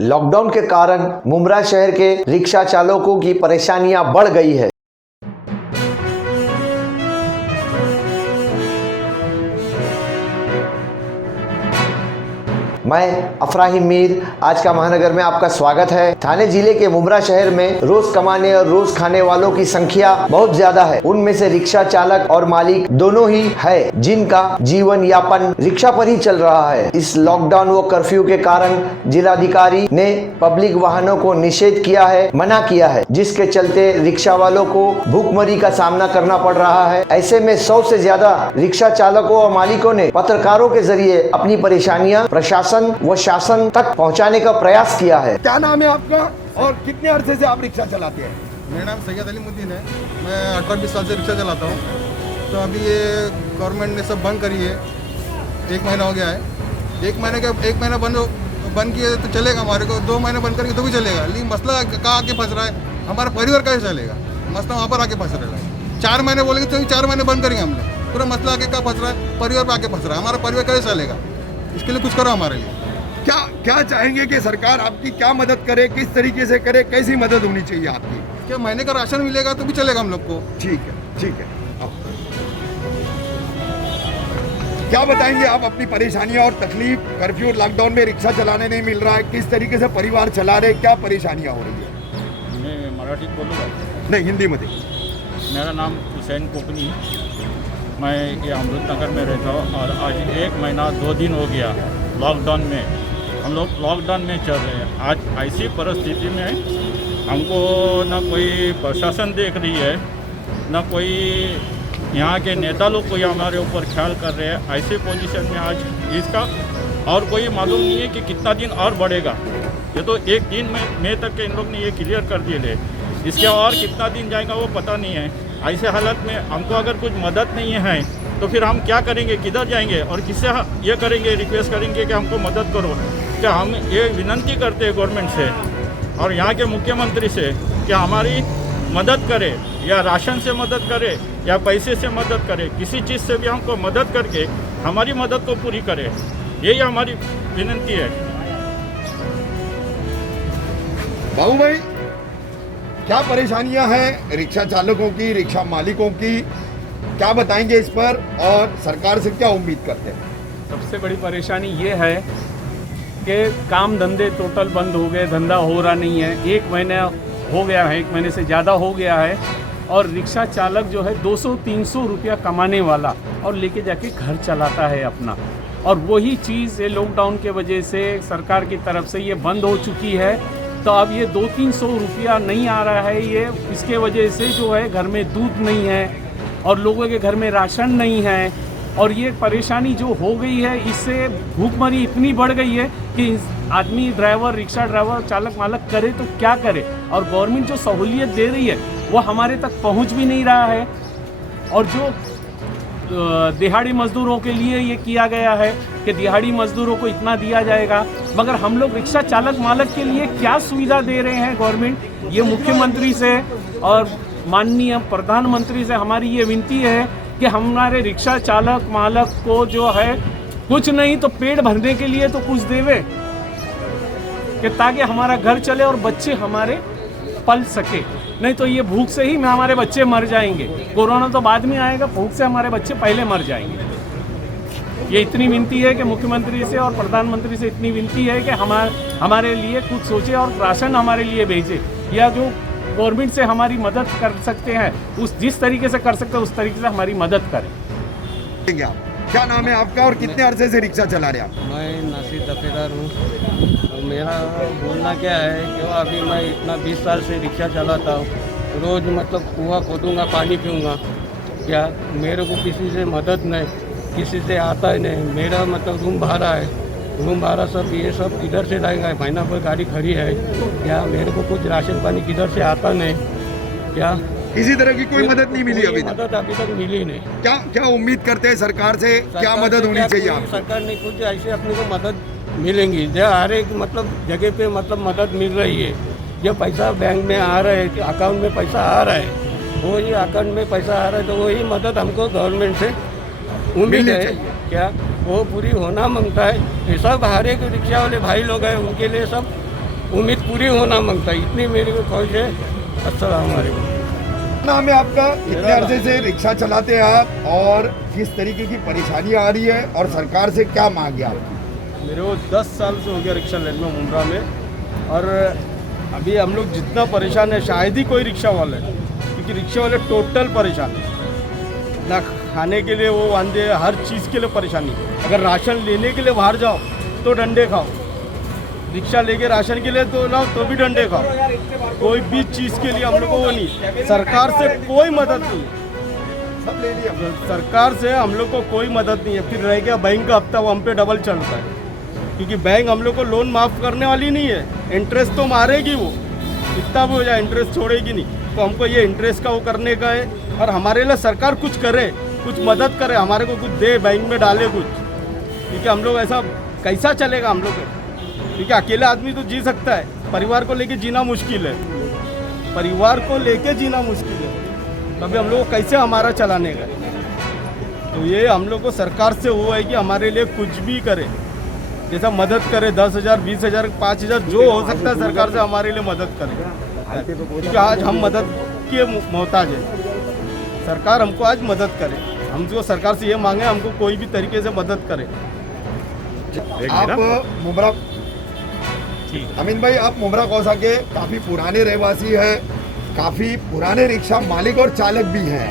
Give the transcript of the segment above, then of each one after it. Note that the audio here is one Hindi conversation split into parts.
लॉकडाउन के कारण मुमरा शहर के रिक्शा चालकों की परेशानियां बढ़ गई है। मैं अफराहिम मीर, आज का महानगर में आपका स्वागत है। थाने जिले के मुमरा शहर में रोज कमाने और रोज खाने वालों की संख्या बहुत ज्यादा है। उनमें से रिक्शा चालक और मालिक दोनों ही है, जिनका जीवन यापन रिक्शा पर ही चल रहा है। इस लॉकडाउन व कर्फ्यू के कारण जिलाधिकारी ने पब्लिक वाहनों को निषेध किया है, मना किया है, जिसके चलते रिक्शा वालों को भूखमरी का सामना करना पड़ रहा है। ऐसे में 100 से ज्यादा रिक्शा चालकों और मालिकों ने पत्रकारों के जरिए अपनी परेशानियां प्रशासन व शासन तक पहुंचाने का प्रयास किया है। क्या नाम है आपका और कितने अरसे से आप रिक्शा चलाते हैं? मेरा नाम सैयद अलीमुद्दीन है। मैं 18-20 साल से रिक्शा चलाता हूँ। तो अभी ये गवर्नमेंट ने सब बंद करी है, 1 महीना हो गया है। 1 महीना बंद किए तो चलेगा, हमारे को 2 महीने बंद करके तो भी चलेगा। लेकिन मसला कहाँ आके फंस रहा है, हमारा परिवार कैसे चलेगा? मसला वहाँ पर आके फंस रहा है। 4 महीने बोलेंगे तो 4 महीने बंद करेंगे हमने, पूरा मसला आके कहाँ फंस रहा है, परिवार पर आके फंस रहा है। हमारा परिवार कैसे चलेगा? इसके लिए कुछ करो हमारे लिए। क्या चाहेंगे कि सरकार आपकी क्या मदद करे, किस तरीके से करे, कैसी मदद होनी चाहिए आपकी? क्या महीने का राशन मिलेगा तो भी चलेगा हम लोग को। ठीक है। क्या बताएंगे आप अपनी परेशानियां और तकलीफ? कर्फ्यू और लॉकडाउन में रिक्शा चलाने नहीं मिल रहा है, किस तरीके से परिवार चला रहे, क्या परेशानियां हो रही है? मैं मराठी बोलूँगा? नहीं, हिंदी में। मेरा नाम हुसैन कोकनी, मैं ये अमृतनगर में रहता हूँ और आज 1 महीना 2 दिन हो गया लॉकडाउन में। हम लोग लॉकडाउन में चल रहे हैं। आज ऐसी परिस्थिति में हमको न कोई प्रशासन देख रही है, न कोई यहाँ के नेता लोग कोई हमारे ऊपर ख्याल कर रहे हैं। ऐसी पोजीशन में आज इसका और कोई मालूम नहीं है कि कितना दिन और बढ़ेगा। ये तो 1 दिन मई तक के इन लोग ने ये क्लियर कर दिए थे, इसके और कितना दिन जाएगा वो पता नहीं है। ऐसे हालत में हमको अगर कुछ मदद नहीं है तो फिर हम क्या करेंगे, किधर जाएंगे और किससे ये करेंगे, रिक्वेस्ट करेंगे कि हमको मदद करो? क्या हम ये विनती करते हैं गवर्नमेंट से और यहाँ के मुख्यमंत्री से कि हमारी मदद करे, या राशन से मदद करे या पैसे से मदद करे, किसी चीज़ से भी हमको मदद करके हमारी मदद को पूरी करे, यही हमारी विनती है। बाबू भाई, क्या परेशानियां हैं रिक्शा चालकों की, रिक्शा मालिकों की, क्या बताएंगे इस पर और सरकार से क्या उम्मीद करते हैं? सबसे बड़ी परेशानी ये है कि काम धंधे टोटल बंद हो गए, धंधा हो रहा नहीं है। 1 महीना हो गया है, 1 महीने से ज़्यादा हो गया है और रिक्शा चालक जो है 200-300 रुपया कमाने वाला और लेके जाके घर चलाता है अपना, और वही चीज़ ये लॉकडाउन के वजह से सरकार की तरफ से ये बंद हो चुकी है। तो अब ये 200-300 रुपया नहीं आ रहा है। ये इसके वजह से जो है घर में दूध नहीं है और लोगों के घर में राशन नहीं है, और ये परेशानी जो हो गई है इससे भूखमरी इतनी बढ़ गई है कि आदमी ड्राइवर, रिक्शा ड्राइवर, चालक मालक करे तो क्या करे। और गवर्नमेंट जो सहूलियत दे रही है वो हमारे तक पहुंच भी नहीं रहा है। और जो दिहाड़ी मजदूरों के लिए ये किया गया है कि दिहाड़ी मजदूरों को इतना दिया जाएगा, मगर हम लोग रिक्शा चालक मालक के लिए क्या सुविधा दे रहे हैं गवर्नमेंट? ये मुख्यमंत्री से और माननीय प्रधानमंत्री से हमारी ये विनती है कि हमारे रिक्शा चालक मालक को जो है कुछ नहीं तो पेट भरने के लिए तो कुछ देवे, कि ताकि हमारा घर चले और बच्चे हमारे पल सके। नहीं तो ये भूख से ही हमारे बच्चे मर जाएंगे। कोरोना तो बाद में आएगा, भूख से हमारे बच्चे पहले मर जाएंगे। ये इतनी विनती है कि मुख्यमंत्री से और प्रधानमंत्री से इतनी विनती है कि हमारे लिए कुछ सोचे और राशन हमारे लिए भेजे, या जो गवर्नमेंट से हमारी मदद कर सकते हैं उस जिस तरीके से कर सकते हैं उस तरीके से हमारी मदद करें। क्या नाम है आपका और कितने अरसे से रिक्शा चला रहे आप? मैं नासिर दफेदार हूँ। और मेरा बोलना क्या है कि अभी मैं इतना 20 साल से रिक्शा चलाता हूँ। रोज़ मतलब कुआं खोदूँगा, पानी पीऊँगा, क्या मेरे को किसी से मदद नहीं, किसी से आता ही नहीं। मेरा मतलब रूम भाड़ा है, रूम भाड़ा सब ये सब किधर से लाएगा? महीना भर गाड़ी खड़ी है, क्या मेरे को कुछ राशन पानी किधर से आता नहीं, क्या किसी तरह की कोई मदद नहीं मिली? अभी तक मिली नहीं। क्या उम्मीद करते हैं सरकार से? क्या मदद होनी चाहिए आप? सरकार ने कुछ ऐसे अपने को मदद मिलेंगी जो हर एक मतलब जगह पे मतलब मदद मिल रही है। जो पैसा बैंक में आ रहा है, अकाउंट में पैसा आ रहा है, वही अकाउंट में पैसा आ रहा है, तो वही मदद हमको गवर्नमेंट से उम्मीद है क्या वो पूरी होना मांगता है। ये सब हर एक रिक्शा वाले भाई लोग हैं, उनके लिए सब उम्मीद पूरी होना मांगता है, इतनी मेरी को ख्वाहिश है। अस्सलाम वालेकुम। नाम है आपका, कितने अरसे से रिक्शा चलाते हैं आप और किस तरीके की परेशानी आ रही है और सरकार से क्या मांग है आपकी? मेरे को 10 साल से हो गया रिक्शा लेने में मुमरा में, और अभी हम लोग जितना परेशान है शायद ही कोई रिक्शा वाला है, क्योंकि रिक्शा वाले टोटल परेशान है। ना खाने के लिए वो वांदे, हर चीज़ के लिए परेशानी। अगर राशन लेने के लिए बाहर जाओ तो डंडे खाओ, रिक्शा लेके राशन के लिए तो लाओ तो भी डंडे खाओ। कोई भी चीज़ के लिए हम लोग को वो नहीं, सरकार से कोई मदद नहीं है। सब ले लिया सरकार से हम लोग को कोई मदद नहीं है। फिर रह गया बैंक का हफ्ता, वो हम पे डबल चलता है, क्योंकि बैंक हम लोग को लोन माफ़ करने वाली नहीं है। इंटरेस्ट तो मारेगी वो, कितना भी हो जाए इंटरेस्ट छोड़ेगी नहीं। तो हमको ये इंटरेस्ट का वो करने का है, और हमारे लिए सरकार कुछ करे, कुछ मदद करे, हमारे को कुछ दे, बैंक में डाले कुछ, क्योंकि हम लोग ऐसा कैसा चलेगा हम लोग, क्योंकि अकेले आदमी तो जी सकता है, परिवार को लेके जीना मुश्किल है। परिवार को लेके जीना मुश्किल है, तभी हम लोग को कैसे हमारा चलाने का। तो ये हम लोग को सरकार से वो है कि हमारे लिए कुछ भी करे, जैसा मदद करे, 10,000, 20,000, 5,000 जो हो सकता है सरकार से हमारे लिए मदद करे, क्योंकि आज हम मदद के मोहताज हैं। सरकार हमको आज मदद करे, हमको सरकार से ये मांगे हमको कोई भी तरीके से मदद करे। आप मुमरा, अमीन भाई आप मुमरा कौसा के काफ़ी पुराने रहवासी हैं, काफ़ी पुराने रिक्शा मालिक और चालक भी हैं,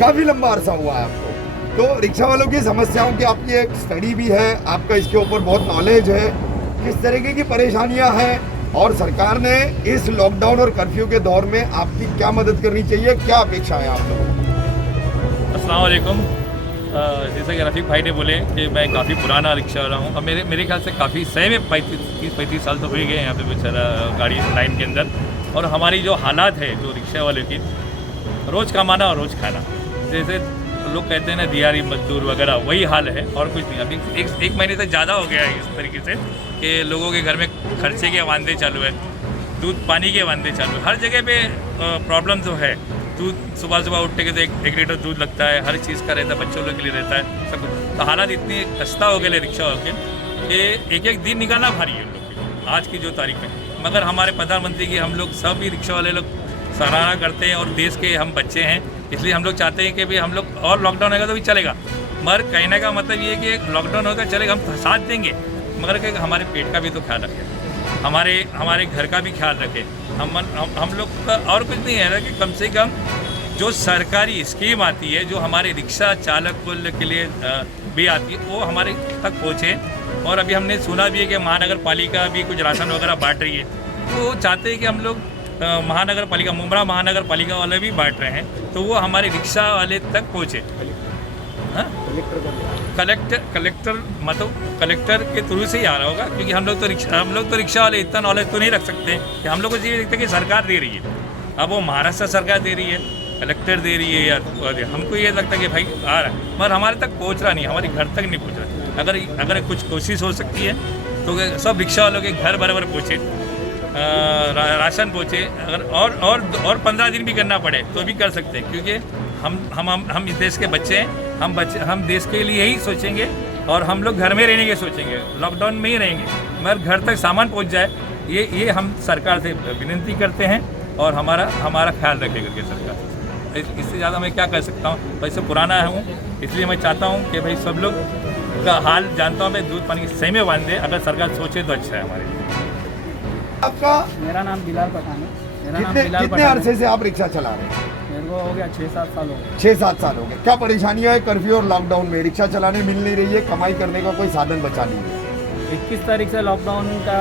काफ़ी लंबा अरसा हुआ है आपको, तो रिक्शा वालों की समस्याओं की आपकी एक स्टडी भी है, आपका इसके ऊपर बहुत नॉलेज है, किस तरीके की परेशानियां हैं और सरकार ने इस लॉकडाउन और कर्फ्यू के दौर में आपकी क्या मदद करनी चाहिए, क्या अपेक्षा है आप लोगों को? अस्सलाम वालेकुम। जैसा कि रफ़ीक भाई ने बोले कि मैं काफ़ी पुराना रिक्शा वाला हूँ, और मेरे ख्याल से काफ़ी सही में 30-35 साल तो हो ही गए यहाँ पे बेचारा गाड़ी लाइन के अंदर। और हमारी जो हालात है जो रिक्शा वाले की, रोज़ कमाना और रोज़ खाना, जैसे लोग कहते हैं ना दिहाड़ी मजदूर वगैरह, वही हाल है और कुछ नहीं। अभी एक महीने से ज़्यादा हो गया है इस तरीके से कि लोगों के घर में खर्चे के वांदे चालू है, दूध पानी के वांदे चालू है, हर जगह पे प्रॉब्लम तो है। दूध सुबह उठने के तो एक लीटर दूध लगता है, हर चीज़ का रहता है, बच्चों लोग के लिए रहता है सब कुछ। तो हालात इतनी खस्ता हो गए रिक्शा वालों के कि एक एक दिन निकालना भारी है उन लोग के आज की जो तारीख में। मगर हमारे प्रधानमंत्री की हम लोग सब भी रिक्शा वाले लोग सराहना करते हैं, और देश के हम बच्चे हैं, इसलिए हम लोग चाहते हैं कि भाई हम लोग, और लॉकडाउन होगा तो भी चलेगा, मगर कहने का मतलब ये है कि लॉकडाउन होगा चलेगा, हम साथ देंगे, मगर कि हमारे पेट का भी तो ख्याल रखें, हमारे घर का भी ख्याल रखें। हम लोग का और कुछ नहीं है ना कि कम से कम जो सरकारी स्कीम आती है, जो हमारे रिक्शा चालक के लिए भी आती है, वो हमारे तक पहुँचे। और अभी हमने सुना भी है कि महानगर पालिका भी कुछ राशन वगैरह बांट रही है, तो चाहते हैं कि हम लोग महानगर पालिका, मुमरा महानगर पालिका वाले भी बांट रहे हैं, तो वो हमारे रिक्शा वाले तक पहुँचे। कलेक्टर मतलब कलेक्टर के थ्रू से ही आ रहा होगा, क्योंकि हम लोग तो रिक्शा वाले इतना नॉलेज तो नहीं रख सकते कि हम लोग को ये देखते कि सरकार दे रही है, अब वो महाराष्ट्र सरकार दे रही है, कलेक्टर दे रही है, या हमको ये लगता है कि भाई आ रहा है, मगर हमारे तक पहुंच रहा नहीं, हमारे घर तक नहीं पहुंच रहा। अगर कुछ कोशिश हो सकती है तो सब रिक्शा वालों के घर बराबर पहुँचे, राशन पहुँचे, अगर और 15 दिन भी करना पड़े तो भी कर सकते हैं, क्योंकि हम इस देश के बच्चे हैं, हम देश के लिए ही सोचेंगे, और हम लोग घर में रहने के सोचेंगे, लॉकडाउन में ही रहेंगे, मगर घर तक सामान पहुंच जाए, ये हम सरकार से विनती करते हैं, और हमारा ख्याल रखे करके सरकार। इससे ज़्यादा मैं क्या कर सकता हूँ, वैसे पुराना हूँ, इसलिए मैं चाहता हूँ कि भाई सब लोग का हाल जानता हूँ, मैं दूध पानी सही में बांध दे, अगर सरकार सोचे तो अच्छा है हमारे लिए। आपका मेरा नाम बिलाल पठान है। कितने अरसे से आप रिक्शा चला रहे हैं? मेरे को हो गया 6-7 साल हो गए। 6-7 साल हो गए। क्या परेशानियां है कर्फ्यू और लॉकडाउन में? रिक्शा चलाने मिल नहीं रही है, कमाई करने का कोई साधन बचा नहीं है। 21 तारीख से लॉकडाउन का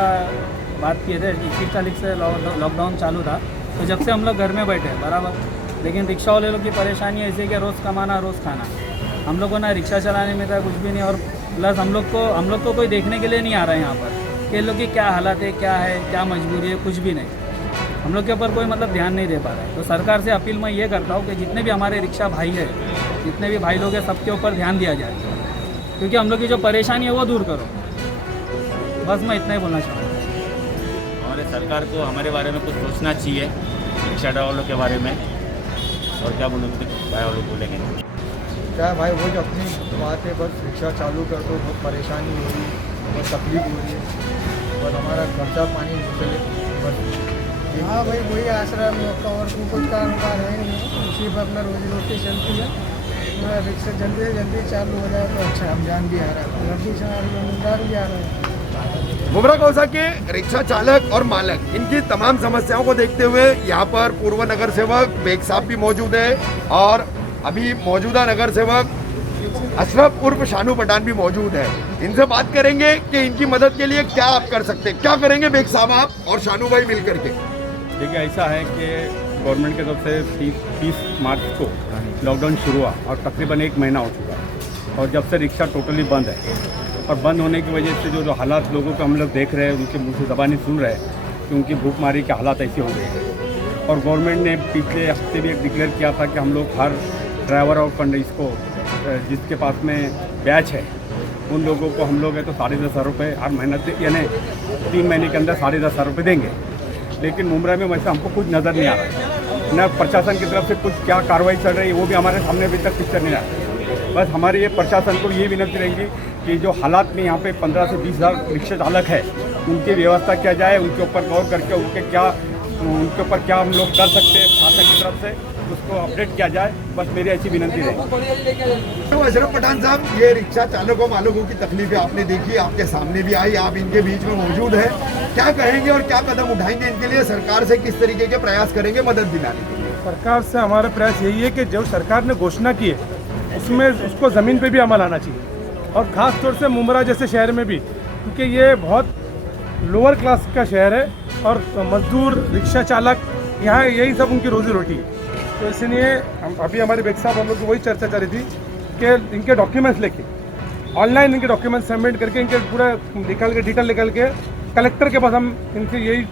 बात किए थे, 21 तारीख से लॉकडाउन चालू था, तो जब से हम लोग घर में बैठे हैं बराबर, लेकिन रिक्शा वाले लोग की परेशानी ऐसी कि रोज़ कमाना रोज़ खाना, हम लोग को ना रिक्शा चलाने में था कुछ भी नहीं, और प्लस हम लोग को कोई देखने के लिए नहीं आ रहा है यहाँ पर कि लोग की क्या हालत है, क्या मजबूरी है, कुछ भी नहीं, हम लोग के ऊपर कोई मतलब ध्यान नहीं दे पा रहा है। तो सरकार से अपील मैं ये करता हूँ कि जितने भी हमारे रिक्शा भाई है, जितने भी भाई लोग हैं, सबके ऊपर ध्यान दिया जाए, क्योंकि हम लोग की जो परेशानी है वो दूर करो, बस मैं इतना ही बोलना चाहूँगा। हमारे सरकार को हमारे बारे में कुछ सोचना चाहिए, रिक्शा वालों के बारे में, और क्या बोलूँ भाई वालों बोलेंगे क्या है भाई, वो जो अपनी बात है, बस रिक्शा चालू कर दो, बहुत परेशानी हो रही है, बहुत तकलीफ हो रही है, बस हमारा खर्चा पानी चले बस। हाँ भाई, वही आसरा मौका और कुछ कारोबार है नहीं, उसी पर अपना रोजी रोटी चलती है। रिक्शा जल्दी से जल्दी चालू हो जाए तो अच्छा। रमजान भी आ रहा है, रमजान भी आ रहा है। मुमरा कौसा के रिक्शा चालक और मालक इनकी तमाम समस्याओं को देखते हुए यहाँ पर पूर्व नगर सेवक बेग साहब भी मौजूद है और अभी मौजूदा नगर सेवक अशरफ उर्फ शानू पठान भी मौजूद है। इनसे बात करेंगे कि इनकी मदद के लिए क्या आप कर सकते हैं, क्या करेंगे बेग साहब आप और शानू भाई मिल करके। देखिए, ऐसा है कि गवर्नमेंट की तरफ से 30 मार्च को लॉकडाउन शुरू हुआ और तकरीबन 1 महीना हो चुका है और जब से रिक्शा टोटली बंद है और बंद होने की वजह से जो हालात लोगों को हम लोग देख रहे हैं, उनके मुँह से ज़बानी सुन रहे हैं कि उनकी भूखमारी के हालात ऐसे हो गए हैं। और गवर्नमेंट ने पिछले हफ्ते भी एक डिक्लेयर किया था कि हम लोग हर ड्राइवर और इसको जिसके पास में बैच है उन लोगों को हम लोग है तो 10,500 रुपये हर महीने से, यानी 3 महीने के अंदर 10,500 रुपये देंगे। लेकिन मुमरा में वैसे हमको कुछ नज़र नहीं आ रहा है, न प्रशासन की तरफ से कुछ क्या कार्रवाई चल रही है वो भी हमारे सामने अभी तक पिक्चर नहीं आ रहा। बस हमारी ये प्रशासन को ये विनती रहेगी कि जो हालात में यहाँ पे 15 से 20 हज़ार रिक्शा चालक है उनकी व्यवस्था किया जाए, उनके ऊपर गौर करके उनके ऊपर क्या हम लोग कर सकते हैं शासन की तरफ से उसको अपडेट किया जाए। बस मेरी ऐसी विनती रहेगी। तो अशरफ पठान साहब, ये रिक्शा चालकों मालकों की तकलीफें आपने देखी, आपके सामने भी आई, आप इनके बीच में मौजूद है, क्या कहेंगे और क्या कदम उठाएंगे इनके लिए? सरकार से किस तरीके के प्रयास करेंगे मदद दिलाने के लिए? सरकार से हमारा प्रयास यही है कि जो सरकार ने घोषणा की है उसमें उसको ज़मीन पे भी अमल आना चाहिए और ख़ास तौर से मुमरा जैसे शहर में भी, क्योंकि ये बहुत लोअर क्लास का शहर है और मजदूर रिक्शा चालक यहाँ यही सब उनकी रोजी रोटी है। तो इसलिए हम अभी हमारे बेग साहब हम लोग को वही चर्चा चल रही थी कि इनके डॉक्यूमेंट्स लेके ऑनलाइन इनके डॉक्यूमेंट्स सबमिट करके इनके पूरा डिटेल निकाल के कलेक्टर के पास हम इनसे यही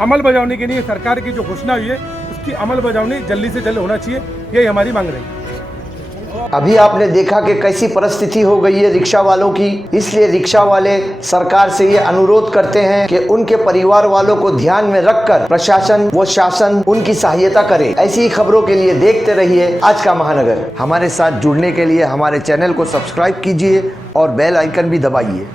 अमल बजावनी के लिए सरकार की जो घोषणा हुई है उसकी अमल बजावनी जल्दी से जल्द होना चाहिए, यही हमारी मांग रही है। अभी आपने देखा कि कैसी परिस्थिति हो गई है रिक्शा वालों की, इसलिए रिक्शा वाले सरकार से ये अनुरोध करते हैं कि उनके परिवार वालों को ध्यान में रखकर प्रशासन व शासन उनकी सहायता करे। ऐसी ही खबरों के लिए देखते रहिए आज का महानगर। हमारे साथ जुड़ने के लिए हमारे चैनल को सब्सक्राइब कीजिए और बेल आइकन भी दबाइए।